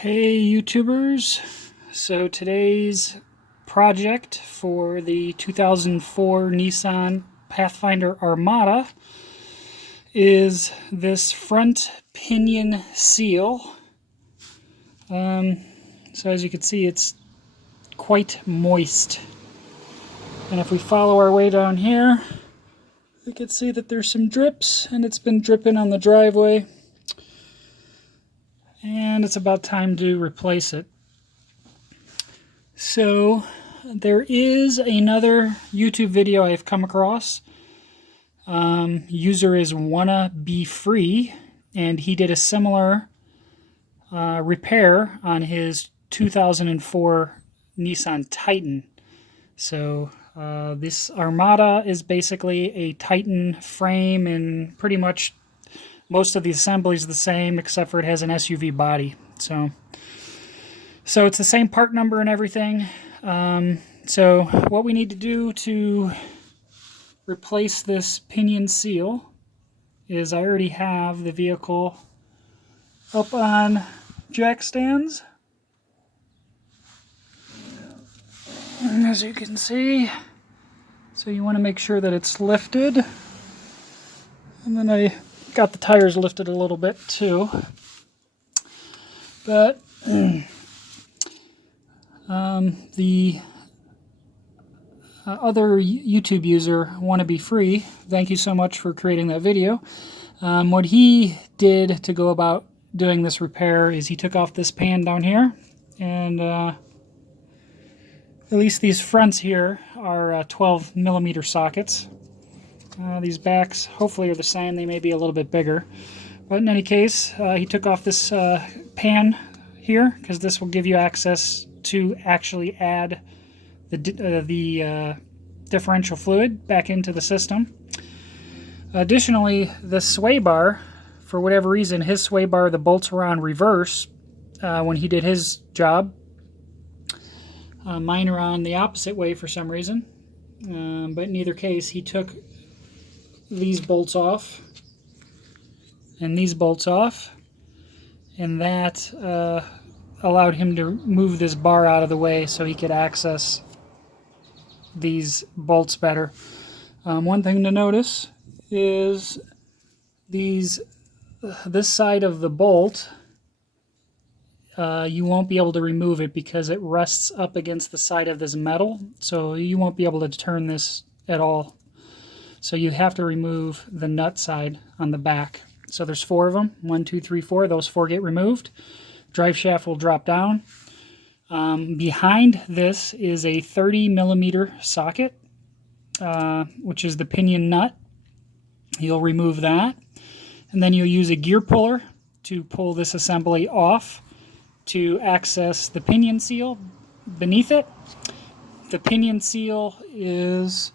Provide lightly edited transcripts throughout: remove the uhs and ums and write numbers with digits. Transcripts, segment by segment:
Hey YouTubers, so today's project for the 2004 Nissan Pathfinder Armada is this front pinion seal. So as you can see, it's quite moist, and if we follow our way down here, we can see that there's some drips, and it's been dripping on the driveway. And it's about time to replace it. So there is another YouTube video I've come across. User is WannaBFree, and he did a similar repair on his 2004 Nissan Titan. So this Armada is basically a Titan frame, and pretty much most of the assembly is the same, except for it has an SUV body. So it's the same part number and everything. So what we need to do to replace this pinion seal is I already have the vehicle up on jack stands. And as you can see, so you want to make sure that it's lifted. And then I got the tires lifted a little bit too, but the other YouTube user, WannaBFree, thank you so much for creating that video. What he did to go about doing this repair is he took off this pan down here, and at least these fronts here are 12 millimeter sockets. These backs hopefully are the same. They may be a little bit bigger, but in any case, he took off this pan here because this will give you access to actually add the differential fluid back into the system. Additionally, the sway bar, for whatever reason, his sway bar, the bolts were on reverse when he did his job. Mine are on the opposite way for some reason, but in either case, he took these bolts off and these bolts off, and that allowed him to move this bar out of the way so he could access these bolts better. One thing to notice is this side of the bolt, you won't be able to remove it because it rests up against the side of this metal, so you won't be able to turn this at all. So you have to remove the nut side on the back. So there's 4 of them. 1, 2, 3, 4. Those 4 get removed. Drive shaft will drop down. Behind this is a 30 millimeter socket, which is the pinion nut. You'll remove that. And then you'll use a gear puller to pull this assembly off to access the pinion seal beneath it. The pinion seal is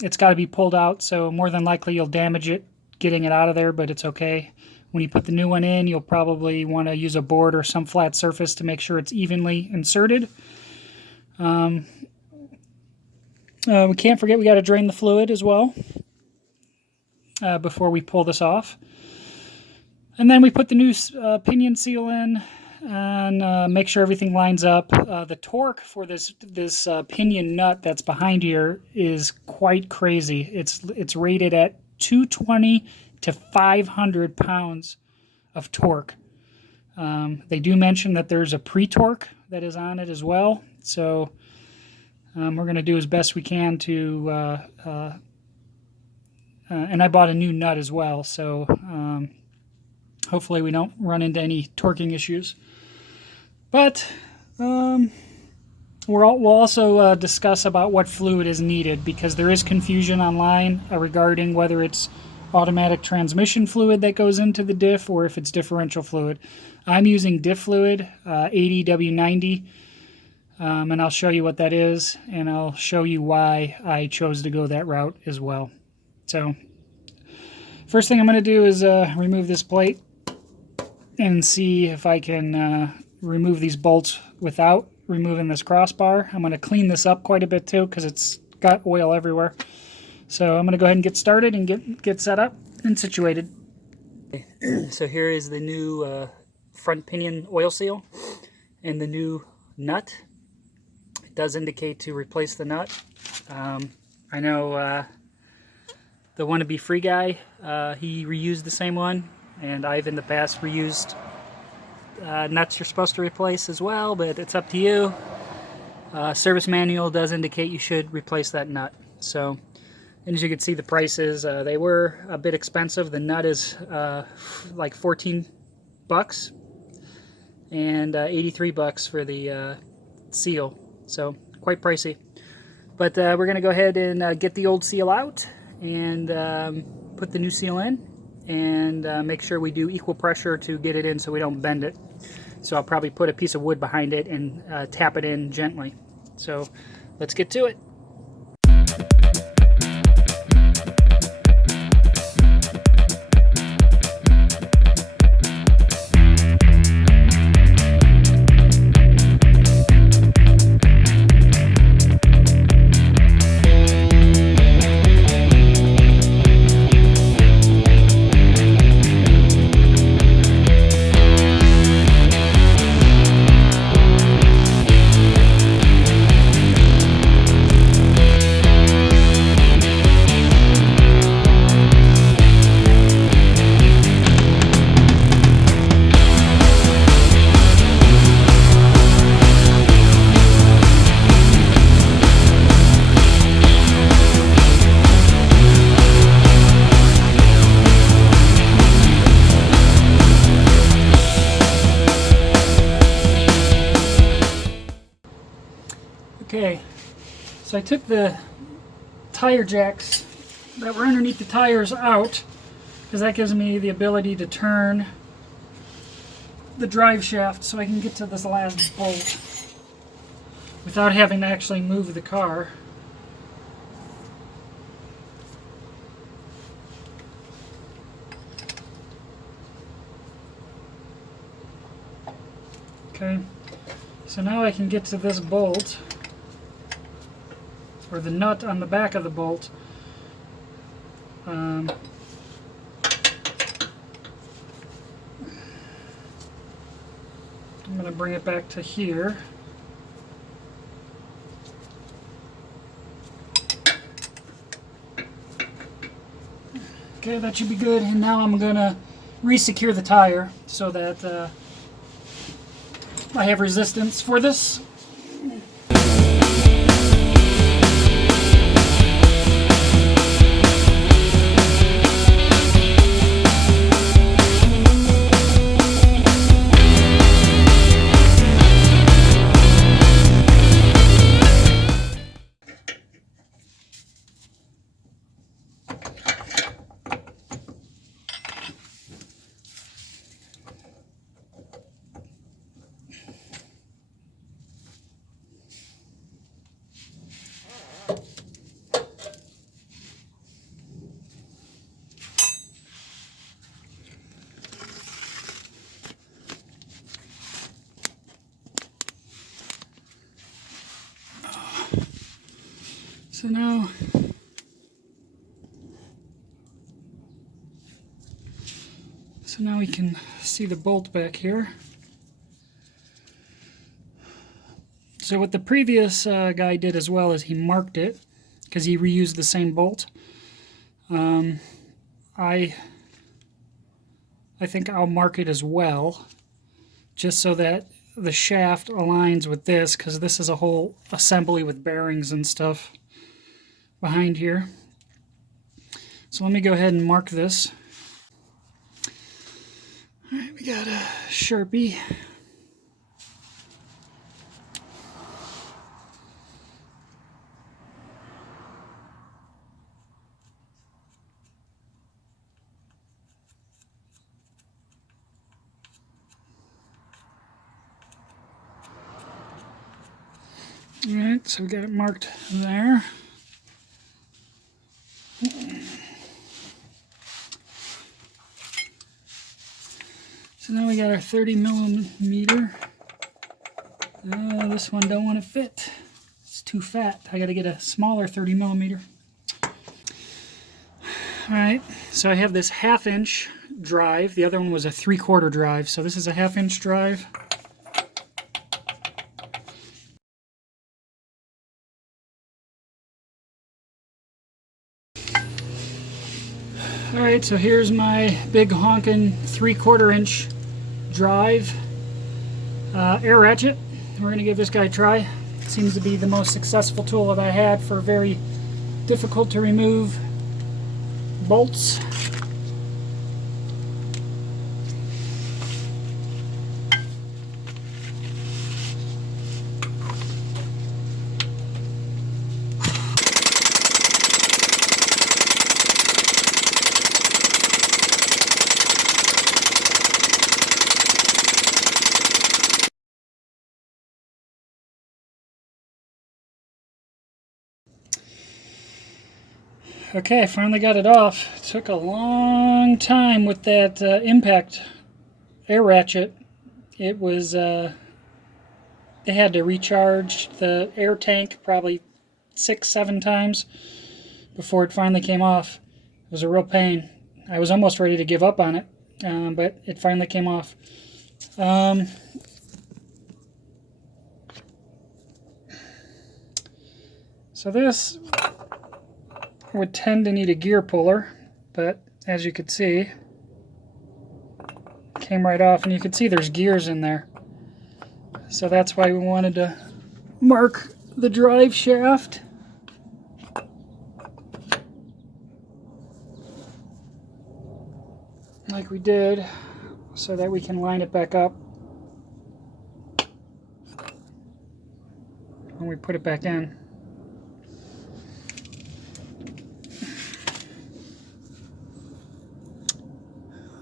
it's got to be pulled out, so more than likely you'll damage it getting it out of there, but it's okay. When you put the new one in, you'll probably want to use a board or some flat surface to make sure it's evenly inserted. We can't forget we got to drain the fluid as well before we pull this off. And then we put the new pinion seal in and make sure everything lines up. The torque for this pinion nut that's behind here is quite crazy. It's rated at 220 to 500 pounds of torque. They do mention that there's a pre-torque that is on it as well. So we're going to do as best we can to, and I bought a new nut as well, so hopefully we don't run into any torquing issues. But we'll also discuss about what fluid is needed, because there is confusion online regarding whether it's automatic transmission fluid that goes into the diff or if it's differential fluid. I'm using diff fluid, 80W90, and I'll show you what that is, and I'll show you why I chose to go that route as well. So first thing I'm going to do is remove this plate and see if I can remove these bolts without removing this crossbar. I'm going to clean this up quite a bit too because it's got oil everywhere. So I'm going to go ahead and get started and get set up and situated. So here is the new front pinion oil seal and the new nut. It does indicate to replace the nut. I know the WannaBFree guy, he reused the same one, and I've in the past reused nuts you're supposed to replace as well, but it's up to you. Service manual does indicate you should replace that nut. So, and as you can see, the prices, they were a bit expensive. The nut is like 14 bucks and 83 bucks for the seal. So quite pricey. But we're going to go ahead and get the old seal out and put the new seal in, and make sure we do equal pressure to get it in so we don't bend it. So I'll probably put a piece of wood behind it and tap it in gently. So let's get to it. Okay, so I took the tire jacks that were underneath the tires out, because that gives me the ability to turn the drive shaft so I can get to this last bolt without having to actually move the car. Okay, so now I can get to this bolt, or the nut on the back of the bolt. I'm going to bring it back to here. Okay, that should be good. And now I'm going to re-secure the tire so that I have resistance for this. So now we can see the bolt back here. So what the previous guy did as well is he marked it, because he reused the same bolt. I think I'll mark it as well, just so that the shaft aligns with this, because this is a whole assembly with bearings and stuff behind here. So let me go ahead and mark this. Alright, we got a Sharpie. Alright, so we got it marked there. So now we got our 30 millimeter. This one don't want to fit. It's too fat. I got to get a smaller 30 millimeter. Alright, so I have this 1/2 inch drive. The other one was a 3/4 drive. So this is a 1/2-inch drive. Alright, so here's my big honkin' 3/4 inch drive air ratchet. We're going to give this guy a try. It seems to be the most successful tool that I had for very difficult to remove bolts. Okay, I finally got it off. It took a long time with that impact air ratchet. It was, they had to recharge the air tank probably 6-7 times before it finally came off. It was a real pain. I was almost ready to give up on it, but it finally came off. So this would tend to need a gear puller, but as you could see, it came right off, and you can see there's gears in there. So that's why we wanted to mark the drive shaft. Like we did, so that we can line it back up when we put it back in.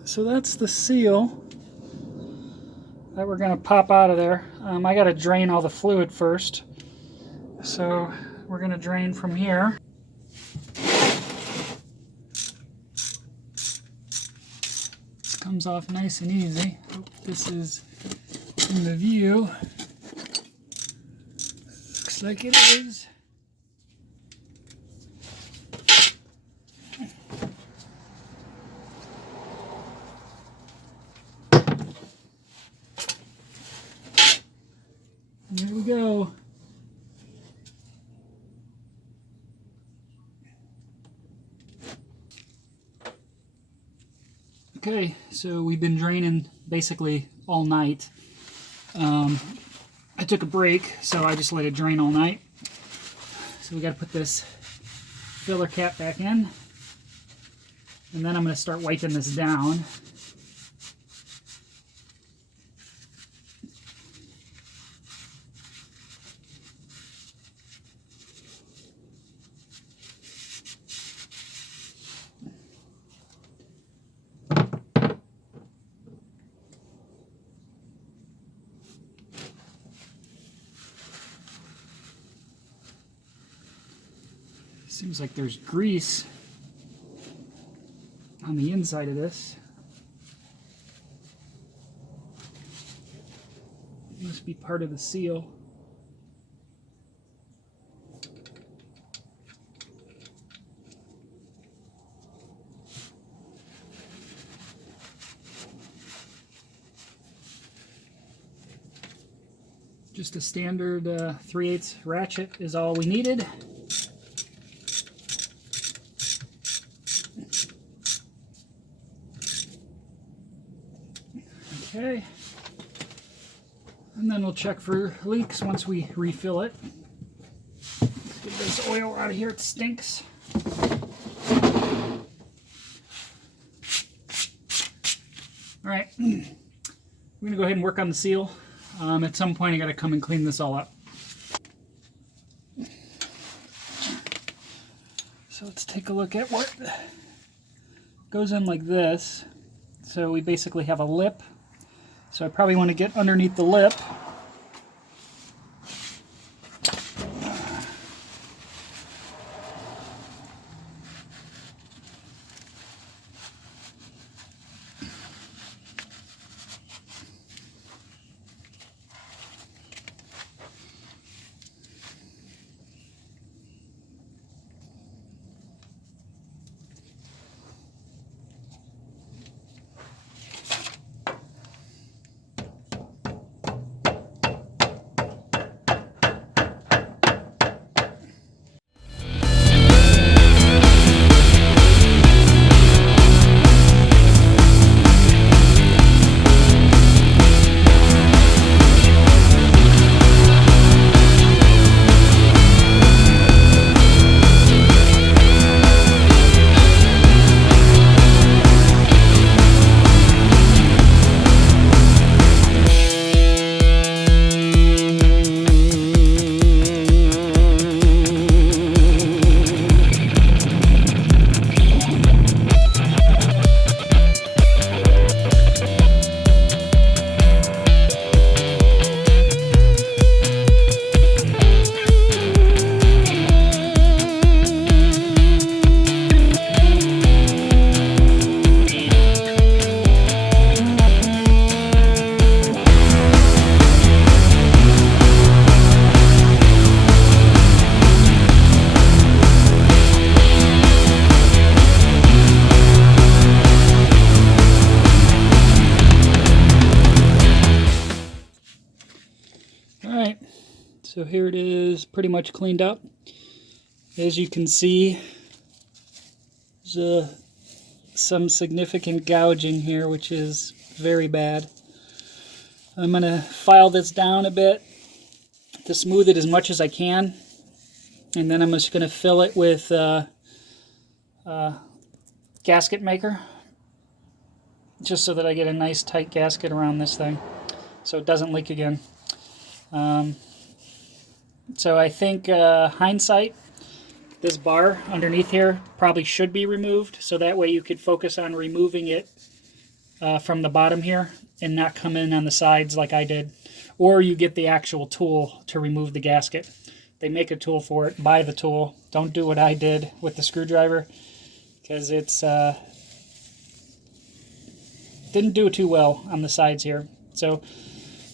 So that's the seal that we're going to pop out of there. I got to drain all the fluid first. So we're going to drain from here. This comes off nice and easy. Hope this is in the view. Looks like it is. There we go. Okay, so we've been draining basically all night. I took a break, so I just let it drain all night. So we got to put this filler cap back in. And then I'm going to start wiping this down. Seems like there's grease on the inside of this. Must be part of the seal. Just a standard 3/8 ratchet is all we needed. Okay, and then we'll check for leaks once we refill it. Let's get this oil out of here, it stinks. Alright, we're going to go ahead and work on the seal. At some point I got to come and clean this all up. So let's take a look at what goes in like this. So we basically have a lip. So I probably want to get underneath the lip. So here it is, pretty much cleaned up. As you can see, there's some significant gouging here, which is very bad. I'm going to file this down a bit to smooth it as much as I can, and then I'm just going to fill it with gasket maker, just so that I get a nice tight gasket around this thing so it doesn't leak again. So I think hindsight, this bar underneath here probably should be removed, so that way you could focus on removing it from the bottom here and not come in on the sides like I did. Or you get the actual tool to remove the gasket. They make a tool for it. Buy the tool. Don't do what I did with the screwdriver, because it's didn't do too well on the sides here. So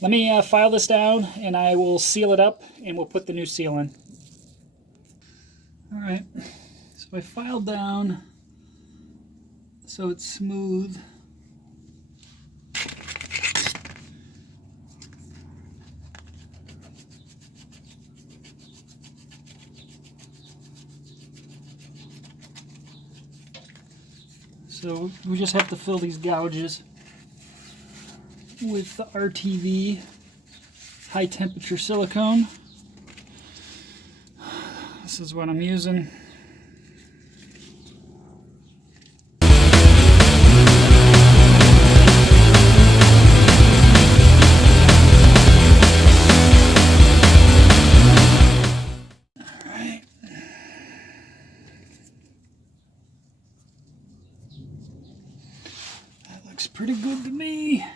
let me file this down, and I will seal it up, and we'll put the new seal in. All right, so I filed down so it's smooth. So we just have to fill these gouges with the RTV high temperature silicone. This is what I'm using. Alright. That looks pretty good to me.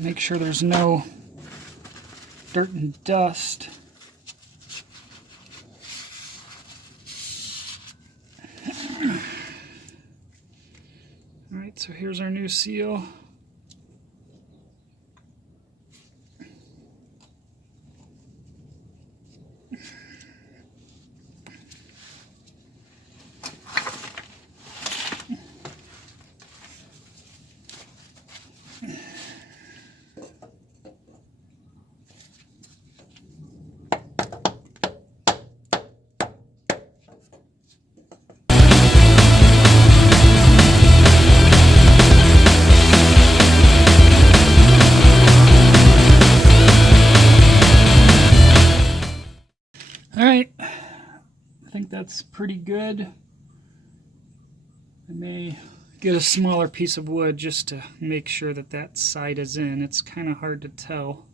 Make sure there's no dirt and dust. Alright, so here's our new seal. Alright, I think that's pretty good. I may get a smaller piece of wood just to make sure that that side is in. It's kind of hard to tell.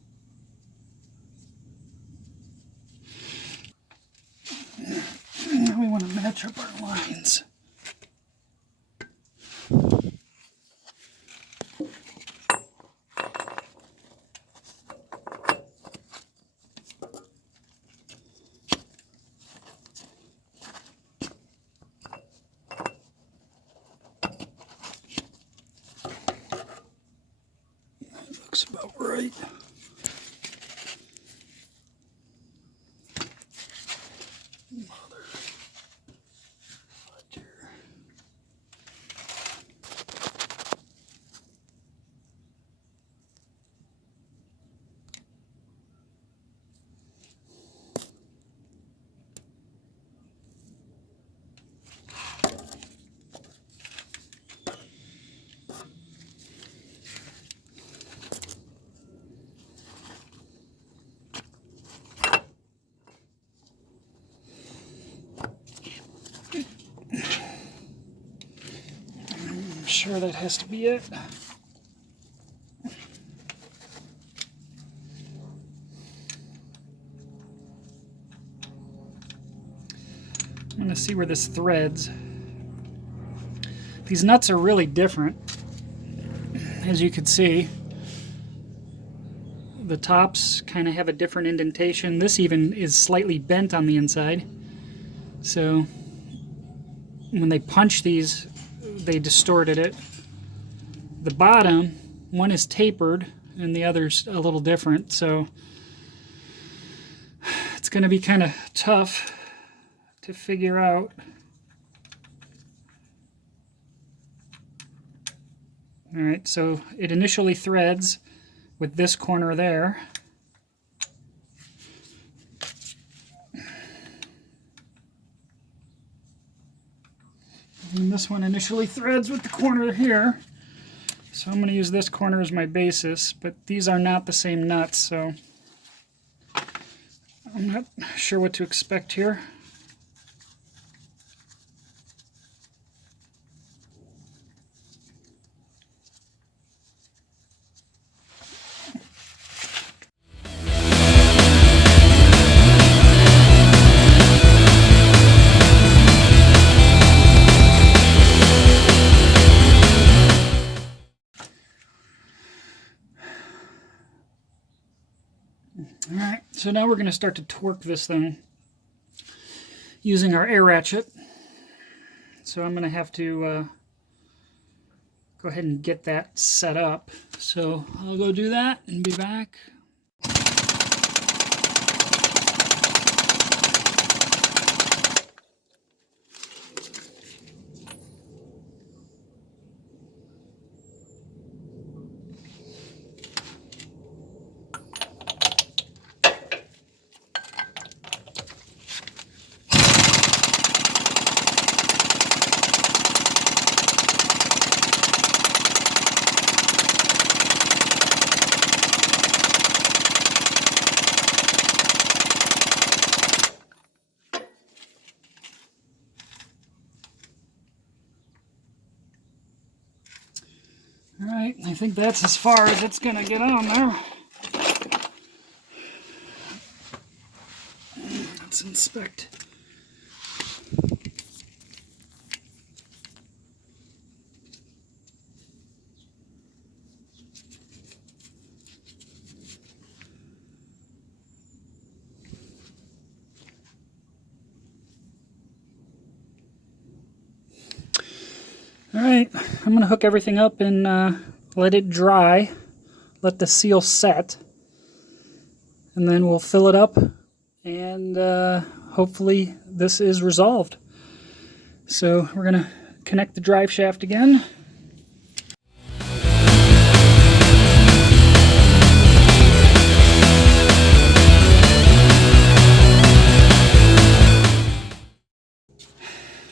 Now we want to match up our lines. Looks about right. Mother fudger. Sure that has to be it. I'm going to see where this threads. These nuts are really different, as you can see. The tops kind of have a different indentation. This even is slightly bent on the inside. So when they punch these, they distorted it. The bottom, one is tapered and the other's a little different, so it's going to be kind of tough to figure out. Alright, so it initially threads with this corner there. And this one initially threads with the corner here. So I'm going to use this corner as my basis, but these are not the same nuts, so I'm not sure what to expect here. Alright, so now we're going to start to torque this thing using our air ratchet. So I'm going to have to go ahead and get that set up. So I'll go do that and be back. Alright, I think that's as far as it's going to get on there. Let's inspect. Alright, I'm going to hook everything up and let it dry, let the seal set, and then we'll fill it up, and hopefully this is resolved. So we're going to connect the drive shaft again.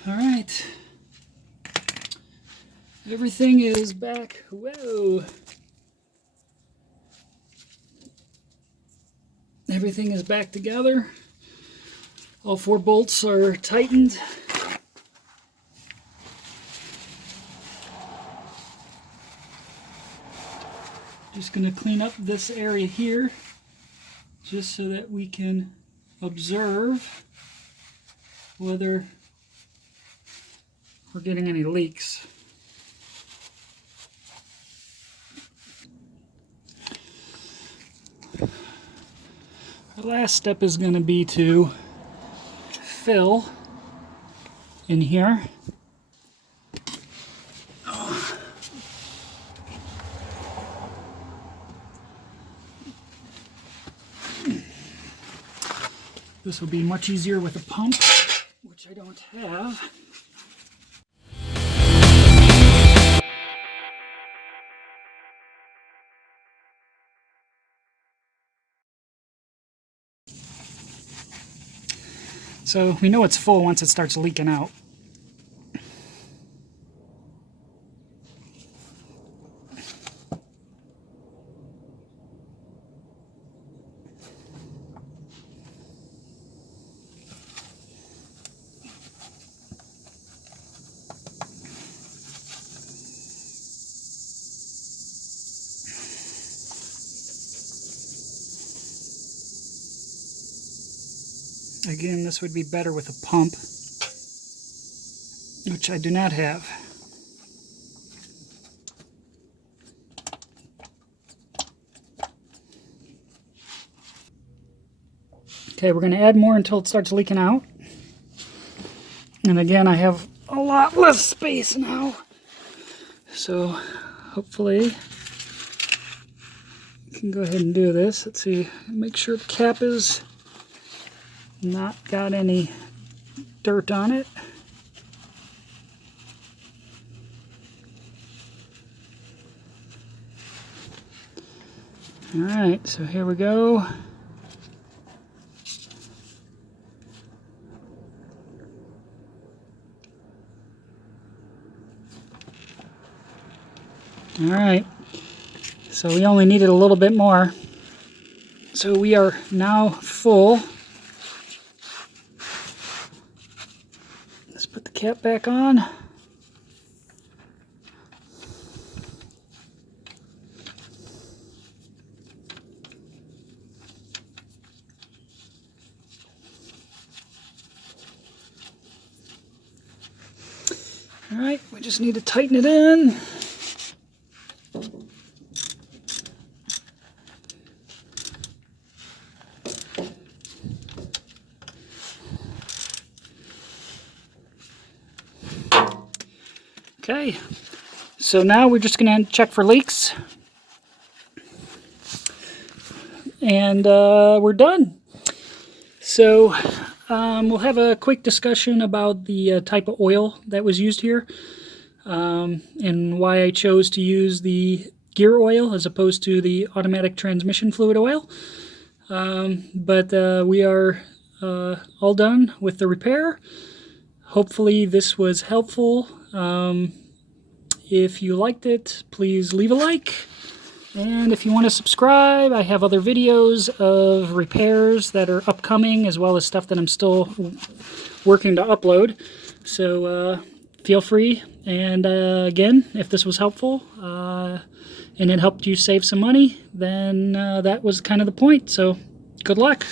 Alright. Everything is back. Whoa! Everything is back together. All 4 bolts are tightened. Just going to clean up this area here just so that we can observe whether we're getting any leaks. The last step is going to be to fill in here. This will be much easier with a pump, which I don't have. So we know it's full once it starts leaking out. Again, this would be better with a pump, which I do not have. Okay, we're going to add more until it starts leaking out. And again, I have a lot less space now. So hopefully you can go ahead and do this. Let's see, make sure the cap is not got any dirt on it. Alright, so here we go. Alright, so we only needed a little bit more. So we are now full. Let's put the cap back on. Alright, we just need to tighten it in. Okay, so now we're just going to check for leaks. And we're done. So we'll have a quick discussion about the type of oil that was used here, and why I chose to use the gear oil as opposed to the automatic transmission fluid oil. But we are all done with the repair. Hopefully this was helpful. If you liked it, please leave a like. And if you want to subscribe, I have other videos of repairs that are upcoming, as well as stuff that I'm still working to upload. So feel free. And again, if this was helpful and it helped you save some money, then that was kind of the point. So good luck.